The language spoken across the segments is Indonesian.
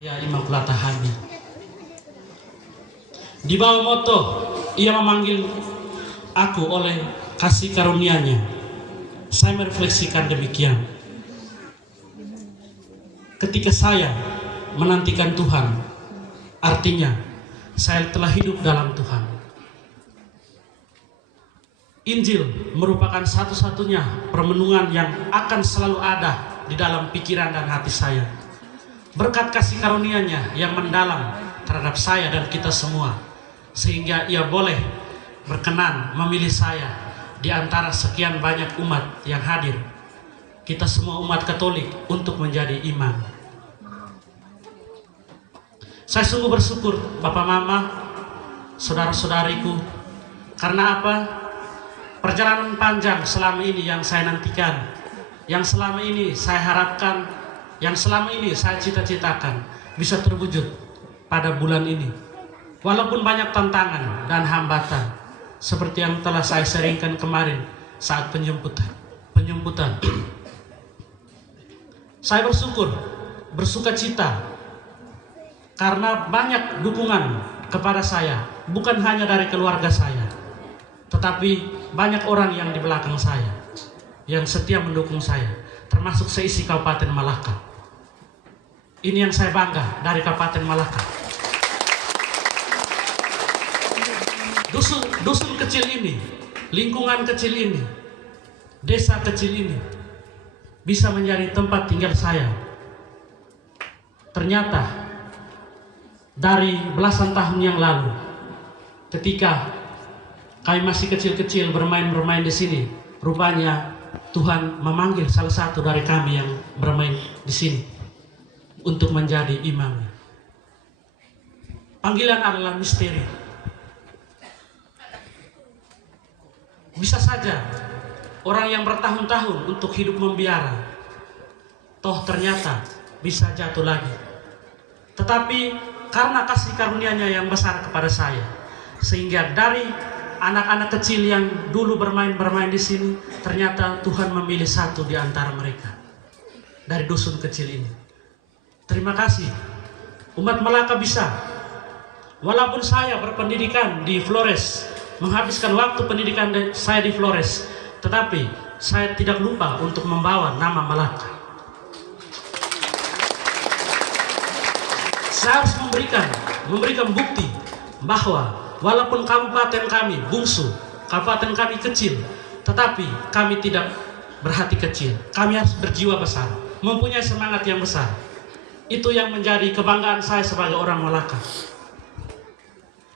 Ya, Immaculata Habi. Di bawah moto, ia memanggil aku oleh kasih karunia-Nya. Saya merefleksikan demikian. Ketika saya menantikan Tuhan, artinya saya telah hidup dalam Tuhan. Injil merupakan satu-satunya permenungan yang akan selalu ada di dalam pikiran dan hati saya. Berkat kasih karunia-Nya yang mendalam terhadap saya dan kita semua, sehingga ia boleh berkenan memilih saya di antara sekian banyak umat yang hadir, kita semua umat Katolik, untuk menjadi imam. Saya sungguh bersyukur Bapak Mama, saudara-saudariku, karena apa? Perjalanan panjang selama ini yang saya nantikan, yang selama ini saya harapkan, yang selama ini saya cita-citakan bisa terwujud pada bulan ini. Walaupun banyak tantangan dan hambatan, seperti yang telah saya sharingkan kemarin saat penjemputan. Saya bersuka cita karena banyak dukungan kepada saya, bukan hanya dari keluarga saya, tetapi banyak orang yang di belakang saya yang setia mendukung saya, termasuk seisi Kabupaten Malaka. Ini yang saya bangga dari Kabupaten Malaka. Dusun kecil ini, lingkungan kecil ini, desa kecil ini bisa menjadi tempat tinggal saya. Ternyata dari belasan tahun yang lalu, ketika kami masih kecil-kecil bermain di sini, rupanya Tuhan memanggil salah satu dari kami yang bermain di sini untuk menjadi imam. Panggilan adalah misteri. Bisa saja orang yang bertahun-tahun untuk hidup membiara, toh ternyata bisa jatuh lagi. Tetapi karena kasih karunia-Nya yang besar kepada saya, sehingga dari anak-anak kecil yang dulu bermain di sini, ternyata Tuhan memilih satu di antara mereka dari dusun kecil ini. Terima kasih, umat Malaka bisa. Walaupun saya berpendidikan di Flores, menghabiskan waktu pendidikan saya di Flores, tetapi saya tidak lupa untuk membawa nama Malaka. Saya harus memberikan bukti bahwa walaupun kabupaten kami bungsu, kabupaten kami kecil, tetapi kami tidak berhati kecil. Kami harus berjiwa besar, mempunyai semangat yang besar. Itu yang menjadi kebanggaan saya sebagai orang Malaka.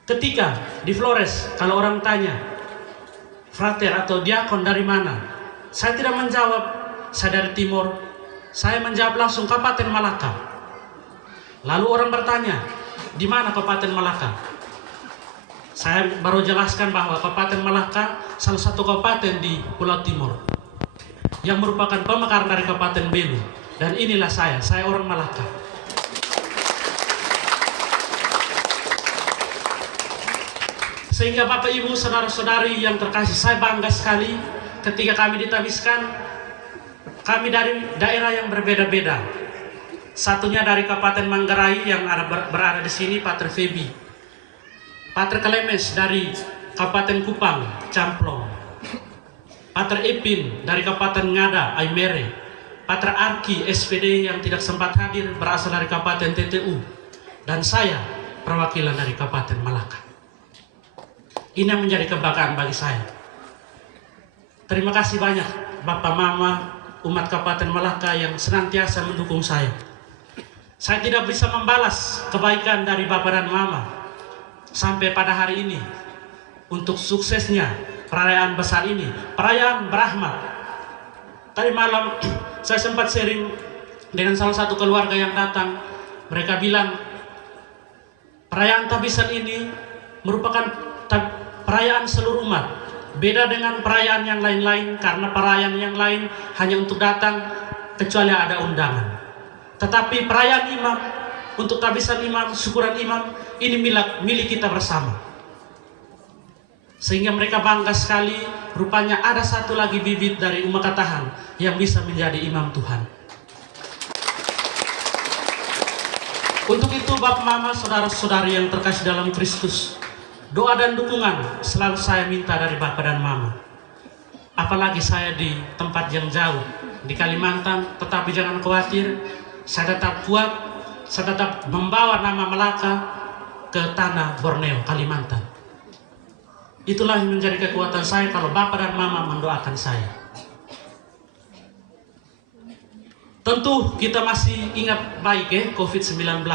Ketika di Flores, kalau orang tanya, frater atau diakon dari mana? Saya tidak menjawab, saya dari timur. Saya menjawab langsung Kabupaten Malaka. Lalu orang bertanya, di mana Kabupaten Malaka? Saya baru jelaskan bahwa Kabupaten Malaka salah satu kabupaten di Pulau Timur yang merupakan pemekar dari Kabupaten Belu. Dan inilah saya orang Malaka. Sehingga Bapak Ibu saudara-saudari yang terkasih, saya bangga sekali ketika kami ditabiskan. Kami dari daerah yang berbeda-beda. Satunya dari Kabupaten Manggarai yang berada di sini, Pater Febi. Pater Kelemes dari Kabupaten Kupang, Camplong. Pater Epin dari Kabupaten Ngada, Aimere. Pater Arki, SPD yang tidak sempat hadir, berasal dari Kabupaten TTU. Dan saya, perwakilan dari Kabupaten Malaka. Ini yang menjadi kebanggaan bagi saya. Terima kasih banyak Bapak Mama, umat Kabupaten Malaka yang senantiasa mendukung saya. Saya tidak bisa membalas kebaikan dari Bapak dan Mama sampai pada hari ini untuk suksesnya perayaan besar ini, perayaan berahmat. Tadi malam saya sempat sharing dengan salah satu keluarga yang datang. Mereka bilang perayaan tabisan ini merupakan perayaan seluruh umat, beda dengan perayaan yang lain-lain, karena perayaan yang lain hanya untuk datang kecuali ada undangan. Tetapi perayaan imam, untuk tabisan imam, syukuran imam, ini milik kita bersama. Sehingga mereka bangga sekali, rupanya ada satu lagi bibit dari umat Katahan yang bisa menjadi imam Tuhan. Untuk itu Bapak Mama, saudara-saudari yang terkasih dalam Kristus, doa dan dukungan selalu saya minta dari Bapak dan Mama. Apalagi saya di tempat yang jauh, di Kalimantan, tetapi jangan khawatir, saya tetap kuat, saya tetap membawa nama Melaka ke tanah Borneo, Kalimantan. Itulah yang menjadi kekuatan saya kalau Bapak dan Mama mendoakan saya. Tentu kita masih ingat baik ya COVID-19.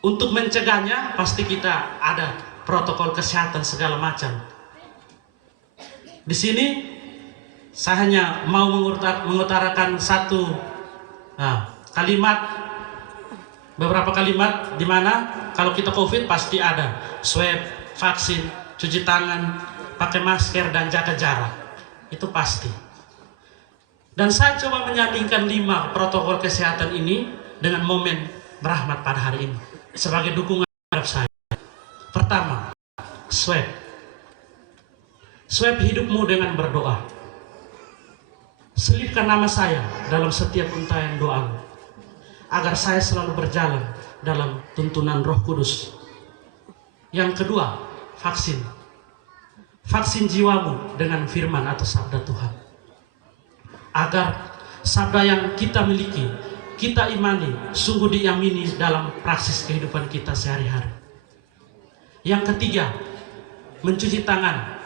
Untuk mencegahnya pasti kita ada protokol kesehatan segala macam. Di sini saya hanya mau mengutarakan satu kalimat, beberapa kalimat di mana kalau kita COVID pasti ada swab, vaksin, cuci tangan, pakai masker dan jaga jarak. Itu pasti. Dan saya coba menyandingkan 5 protokol kesehatan ini dengan momen berahmat pada hari ini sebagai dukungan terhadap saya. Pertama, swab. Swab hidupmu dengan berdoa. Selipkan nama saya dalam setiap untayan doamu, agar saya selalu berjalan dalam tuntunan Roh Kudus. Yang kedua, vaksin. Vaksin jiwamu dengan firman atau sabda Tuhan, agar sabda yang kita miliki, kita imani, sungguh diamini dalam praksis kehidupan kita sehari-hari. Yang ketiga, mencuci tangan.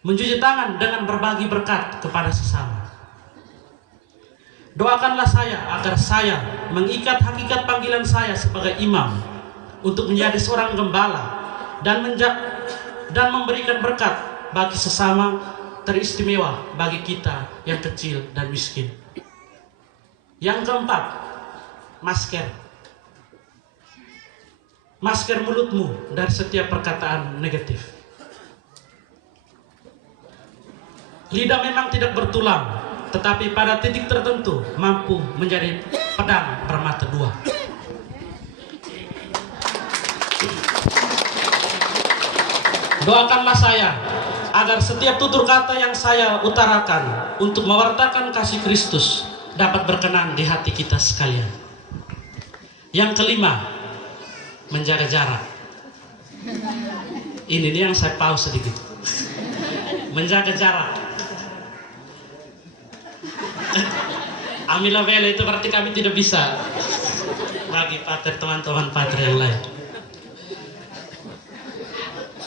Mencuci tangan dengan berbagi berkat kepada sesama. Doakanlah saya agar saya mengikat hakikat panggilan saya sebagai imam untuk menjadi seorang gembala dan memberikan berkat bagi sesama, teristimewa bagi kita yang kecil dan miskin. Yang keempat, masker. Masker mulutmu dari setiap perkataan negatif. Lidah memang tidak bertulang, tetapi pada titik tertentu mampu menjadi pedang bermata dua. Doakanlah saya agar setiap tutur kata yang saya utarakan untuk mewartakan kasih Kristus dapat berkenan di hati kita sekalian. Yang kelima, menjaga jarak. Ini yang saya pause sedikit. Menjaga jarak. Amila Vela itu berarti kami tidak bisa bagi pater teman-teman pater yang lain.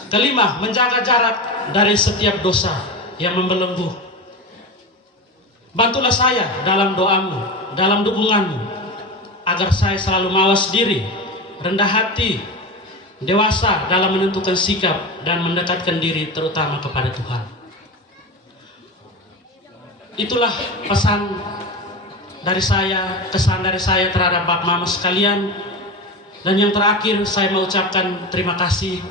Kelima, menjaga jarak dari setiap dosa yang membelenggu. Bantulah saya dalam doamu, dalam dukunganmu, agar saya selalu mawas diri, rendah hati, dewasa dalam menentukan sikap dan mendekatkan diri terutama kepada Tuhan. Itulah pesan dari saya, kesan dari saya terhadap Bapak Mama sekalian. Dan yang terakhir, saya mengucapkan terima kasih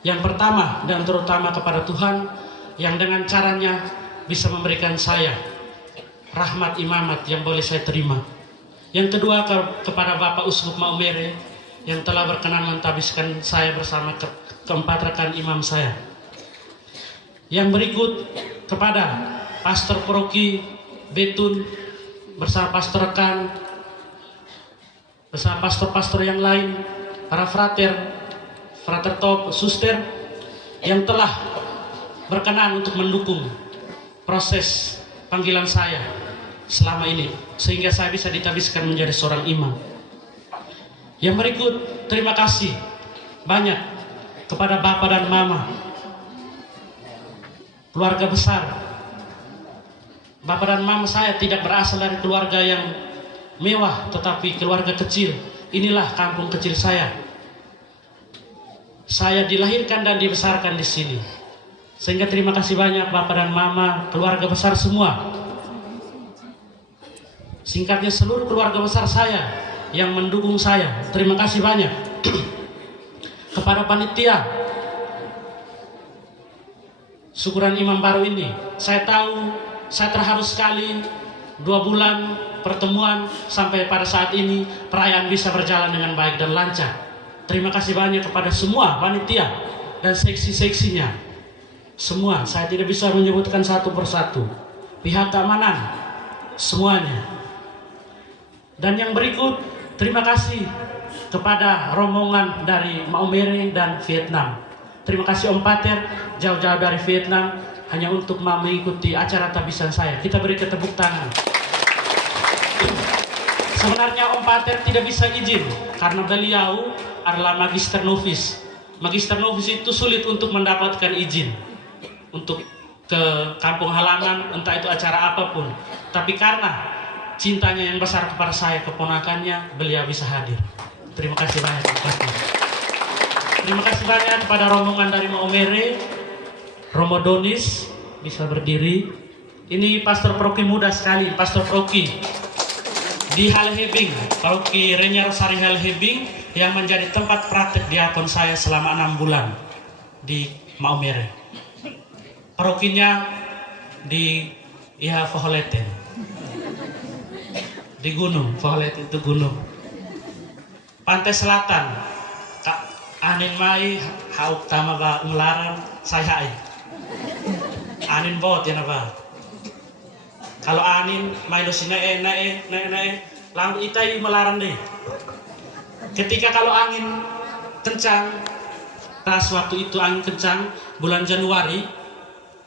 yang pertama dan terutama kepada Tuhan yang dengan caranya bisa memberikan saya rahmat imamat yang boleh saya terima. Yang kedua, kepada Bapak Uskup Maumere yang telah berkenan mentabiskan saya bersama keempat rekan imam saya. Yang berikut, kepada Pastor Paroki Betun bersama pastor rekan, bersama pastor-pastor yang lain, para frater top, suster yang telah berkenan untuk mendukung proses panggilan saya selama ini sehingga saya bisa ditabiskan menjadi seorang imam. Yang berikut, terima kasih banyak kepada Bapak dan Mama, keluarga besar. Bapak dan Mama saya tidak berasal dari keluarga yang mewah, tetapi keluarga kecil. Inilah kampung kecil saya. Saya dilahirkan dan dibesarkan di sini. Sehingga terima kasih banyak Bapak dan Mama, keluarga besar semua. Singkatnya, seluruh keluarga besar saya yang mendukung saya, terima kasih banyak. Kepada panitia syukuran imam baru ini, saya tahu saya terharu sekali. 2 bulan pertemuan sampai pada saat ini perayaan bisa berjalan dengan baik dan lancar. Terima kasih banyak kepada semua panitia dan seksi-seksinya. Semua, saya tidak bisa menyebutkan satu persatu. Pihak keamanan, semuanya. Dan yang berikut, terima kasih kepada rombongan dari Maumere dan Vietnam. Terima kasih Om Pater, jauh-jauh dari Vietnam hanya untuk mau mengikuti acara tabisan saya. Kita beri tepuk tangan. Sebenarnya Om Pater tidak bisa izin karena beliau adalah magister novis. Magister novis itu sulit untuk mendapatkan izin untuk ke kampung halaman, entah itu acara apapun. Tapi karena cintanya yang besar kepada saya, keponakannya, beliau bisa hadir. Terima kasih banyak. Terima kasih banyak kepada rombongan dari Maumere, Romo Donis, bisa berdiri. Ini pastor proki muda sekali, pastor proki di Halhebing, Paroki Renyar Sari Halhebing, yang menjadi tempat praktek diakon saya selama 6 bulan di Maumere. Parokinya di Foholeten, di gunung, Foholeten itu gunung. Pantai Selatan, Kak Anin mai hauk tama ba ngelaran saya Anin bot ya napa. Kalau Anin mai do sina nae lang itai melaran deh. Ketika kalau angin kencang, pas waktu itu angin kencang bulan Januari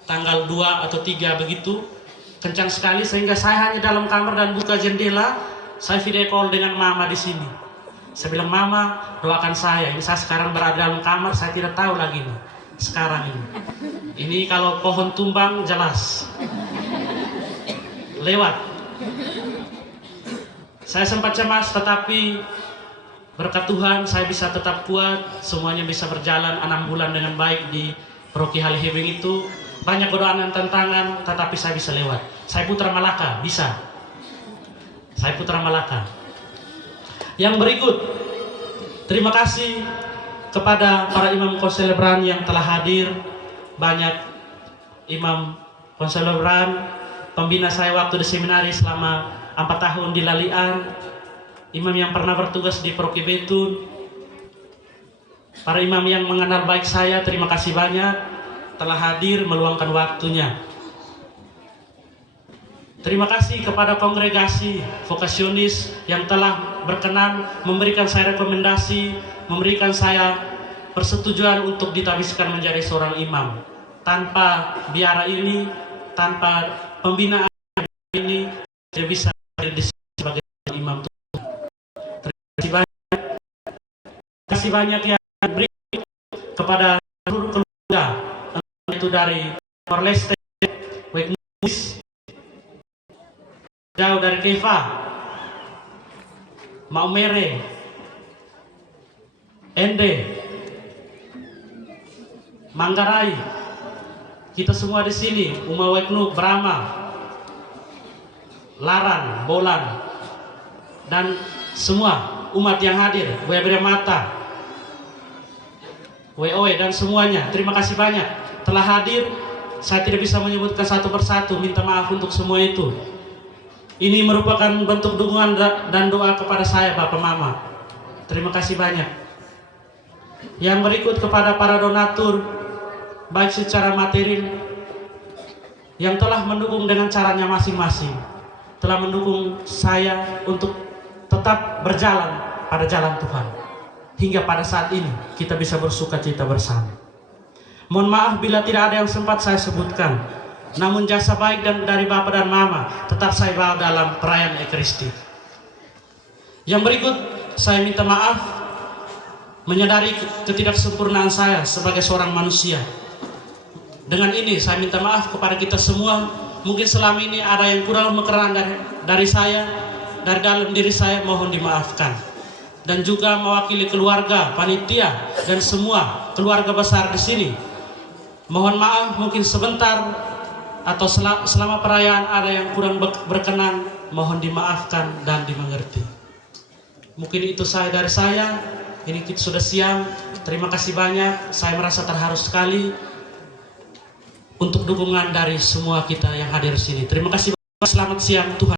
tanggal 2 atau 3 begitu, kencang sekali sehingga saya hanya dalam kamar dan buka jendela. Saya video call dengan mama di sini. Saya bilang, "Mama, doakan saya. Ini saya sekarang berada dalam kamar, saya tidak tahu lagi nih sekarang ini. Ini kalau pohon tumbang jelas lewat." Saya sempat cemas, tetapi berkat Tuhan saya bisa tetap kuat. Semuanya bisa berjalan 6 bulan dengan baik di Paroki Halhebing itu. Banyak godaan dan tantangan, tetapi saya bisa lewat. Saya Putra Malaka, bisa. Saya Putra Malaka. Yang berikut, terima kasih kepada para imam konselebran yang telah hadir. Banyak imam konselebran, pembina saya waktu di seminari selama 4 tahun di Lalian, imam yang pernah bertugas di Paroki Betun, para imam yang mengenal baik saya, terima kasih banyak telah hadir meluangkan waktunya. Terima kasih kepada kongregasi vokasionis yang telah berkenan memberikan saya rekomendasi, memberikan saya persetujuan untuk ditabiskan menjadi seorang imam. Tanpa biara ini, tanpa pembinaan ini, saya bisa berdiri sebagai imam Tuhan. Terima kasih banyak yang diberi kepada seluruh keluarga, itu dari Orleste, Wegmus, jauh dari Keva, Maumere, Ende, Manggarai, kita semua di sini, Uma Weknu, Brahma, Laran, Bolan, dan semua umat yang hadir, Webre Mata, WOE dan semuanya. Terima kasih banyak telah hadir. Saya tidak bisa menyebutkan satu persatu, minta maaf untuk semua itu. Ini merupakan bentuk dukungan dan doa kepada saya, Bapak Mama. Terima kasih banyak. Yang berikut kepada para donatur, baik secara materi yang telah mendukung dengan caranya masing-masing, telah mendukung saya untuk tetap berjalan pada jalan Tuhan. Hingga pada saat ini kita bisa bersuka cita bersama. Mohon maaf bila tidak ada yang sempat saya sebutkan. Namun jasa baik dari Bapak dan Mama tetap saya bawa dalam perayaan Ekaristi. Yang berikut, saya minta maaf menyadari ketidaksempurnaan saya sebagai seorang manusia. Dengan ini saya minta maaf kepada kita semua. Mungkin selama ini ada yang kurang berkenan dari saya, dari dalam diri saya, mohon dimaafkan. Dan juga mewakili keluarga, panitia, dan semua keluarga besar di sini. Mohon maaf mungkin sebentar atau selama perayaan ada yang kurang berkenan, mohon dimaafkan dan dimengerti. Mungkin itu dari saya. Ini kita sudah siang. Terima kasih banyak. Saya merasa terharu sekali untuk dukungan dari semua kita yang hadir di sini. Terima kasih. Selamat siang Tuhan.